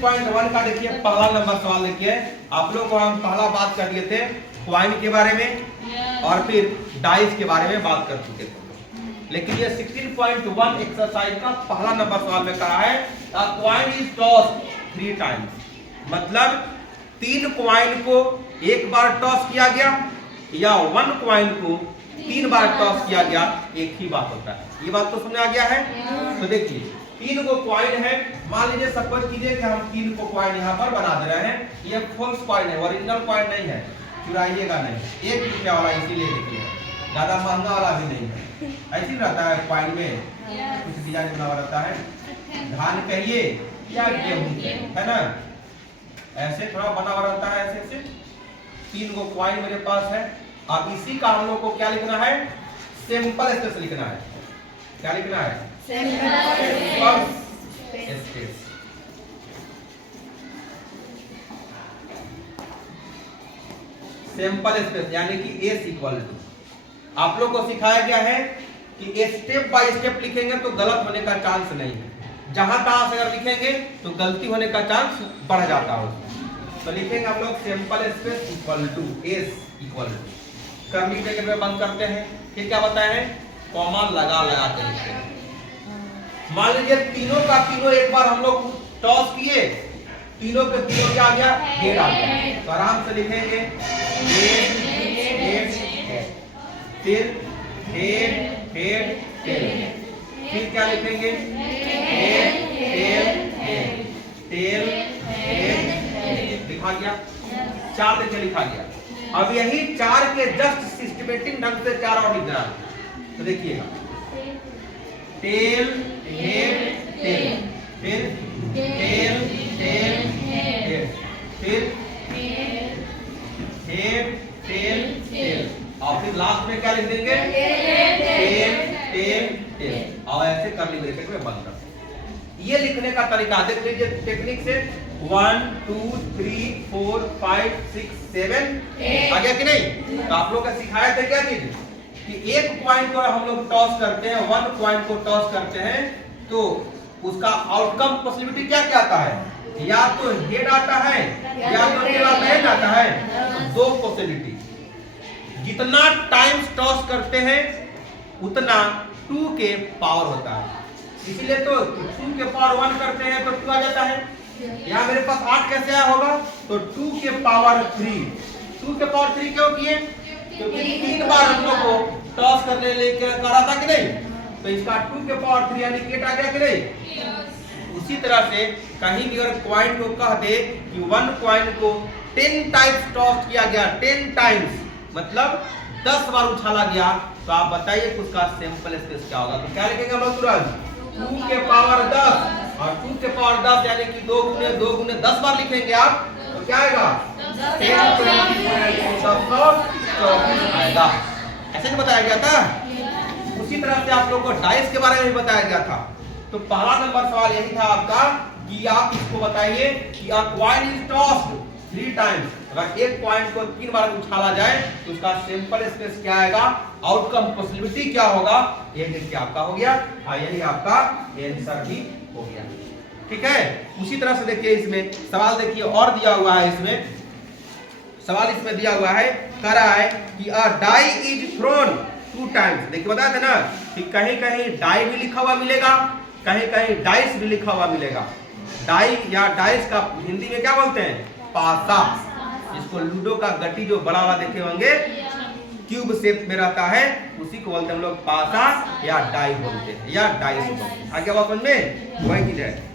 16.1 का देखिए पहला नंबर सवाल देखिए। आप लोग को हम पहला बात कर लिए थे क्वाइन के बारे में और फिर डाइस के बारे में बात कर चुके थे, लेकिन ये 16.1 एक्सरसाइज का पहला नंबर सवाल में कहा है अ क्वाइन इज टॉस्ड 3 टाइम्स, मतलब 3 क्वाइन को एक बार टॉस किया गया या 1 क्वाइन को 3 बार टॉस किया गया, एक ही बात होता है। ये बात तो समझ आ गया है। तो देखिए 3 को क्वाइन है, मान लीजिए सपोज कीजिए कि हम 3 को क्वाइन यहाँ पर बना दे रहे हैं। ये फॉल्स क्वाइन है, ओरिजिनल क्वाइन नहीं है, चुराइएगा नहीं। 1 रुपया वाला इसीलिए देखिए, ज्यादा महंगा वाला भी नहीं है। ऐसे ही रहता है क्वाइन में, कुछ डिजाइन बना रहता है, धान कहिए या गेहूं है ना, ऐसे थोड़ा बना हुआ रहता है ऐसे ऐसे। 3 को क्वाइन मेरे पास है। अब इसी का हम लोग को क्या लिखना है, सिंपल स्पेस लिखना है। क्या लिखना है, सिंपल स्पेस। सिंपल स्पेस यानी कि एस इक्वल टू, आप लोग को सिखाया गया है कि स्टेप बाय स्टेप लिखेंगे तो गलत होने का चांस नहीं है। जहां तहां से अगर लिखेंगे तो गलती होने का चांस बढ़ जाता है। तो लिखेंगे हम लोग simple space equal to S equal to, curly bracket में बंद करते हैं, फिर क्या बताए हैं, कॉमा लगा लगा के लिखते हैं। मान लीजिए तीनों का तीनों एक बार हम लोग टॉस किए, तीनों के तीनों क्या आ गया, हेड आ गया। तो आराम से लिखेंगे हेड हेड हेड, फिर हेड हेड टेल, फिर क्या लिखेंगे head tail head tail head, लिखा गया। 4 देखिए लिखा गया। अब यही 4 के जस्ट सिस्टमेटिक ढंग से 4 और लिख रहा है। तो देखिएगा टेल हेड टेल, फिर टेल टेल हेड, फिर हेड टेल टेल, और फिर लास्ट में क्या लिख देंगे, टेल टेल टेल, और ऐसे कर्ली ब्रैकेट में बंद कर। ये लिखने का तरीका देख लीजिए टेक्निक से। 1 2 3 4 5 6 7 आ गया कि नहीं। तो आप लोग का सिखाया था क्या चीज कि एक क्वाइन को हम लोग टॉस करते हैं, 1 क्वाइन को टॉस करते हैं, तो उसका आउटकम पॉसिबिलिटी क्या क्या आता है, या तो हेड आता है या तो टेल आता है। तो 2 पॉसिबिलिटी, जितना टाइम्स टॉस करते हैं उतना 2 के पावर होता है। इसीलिए तो 2 के पावर 1 करते हैं तो 2 आ जाता है। यहाँ मेरे पास 8 कैसे आया होगा, तो 2 के पावर 3। 2 के पावर 3 क्यों किए, क्योंकि 3 बार हम लोग को टॉस करने लेके करा था कि नहीं, तो इसका 2 के पावर 3 यानी 8 आ गया कि नहीं। उसी तरह से कहीं भी अगर क्वाइन को कह दे कि 1 क्वाइन को 10 टाइम्स टॉस किया गया, 10 टाइम्स मतलब 10 बार उछाला गया, तो आप बताइए उसका सिंपल स्पेस क्या होगा। तो क्या लिखेंगे हम लोग तुरंत, 2 के पावर 10, और 2 के पावर 10 यानी कि 2 गुने 10 बार लिखेंगे आप, तो क्या आएगा, 10 आएगा। ऐसे नहीं बताया गया था। उसी तरह से आप लोग को डाइस के बारे में भी बताया गया था। तो पहला नंबर सवाल यही था आपका कि आप इसको बताइए कि अ क्वाइन इज टॉस्ड 3 टाइम्स, अगर एक क्वाइन को 3 बार उछाला जाए तो उसका सिंपल स्पेस क्या आएगा, आउटकम पॉसिबिलिटी क्या होगा, ये देखिए आपका हो गया, और यही आपका आंसर भी हो गया। ठीक है। उसी तरह से देखिए इसमें सवाल देखिए और दिया हुआ है, इसमें सवाल इसमें दिया हुआ है, कह रहा है कि अ डाई इज थ्रोन 2 टाइम्स। देखिए बताया था ना कि कहीं कहीं डाई भी लिखा हुआ मिलेगा, कहीं कहीं डाइस भी लिखा हुआ मिलेगा। डाई या डाइस का हिंदी में क्या बोलते हैं, पासा, जिसको लूडो का गट्टी जो बड़ा वाला देखे होंगे क्यूब शेप में रहता है, उसी को बोलते हैं हम लोग पासा या डाई बोलते हैं या डाइस बोलते हैं। आगे बात समझ में, वही चीज है।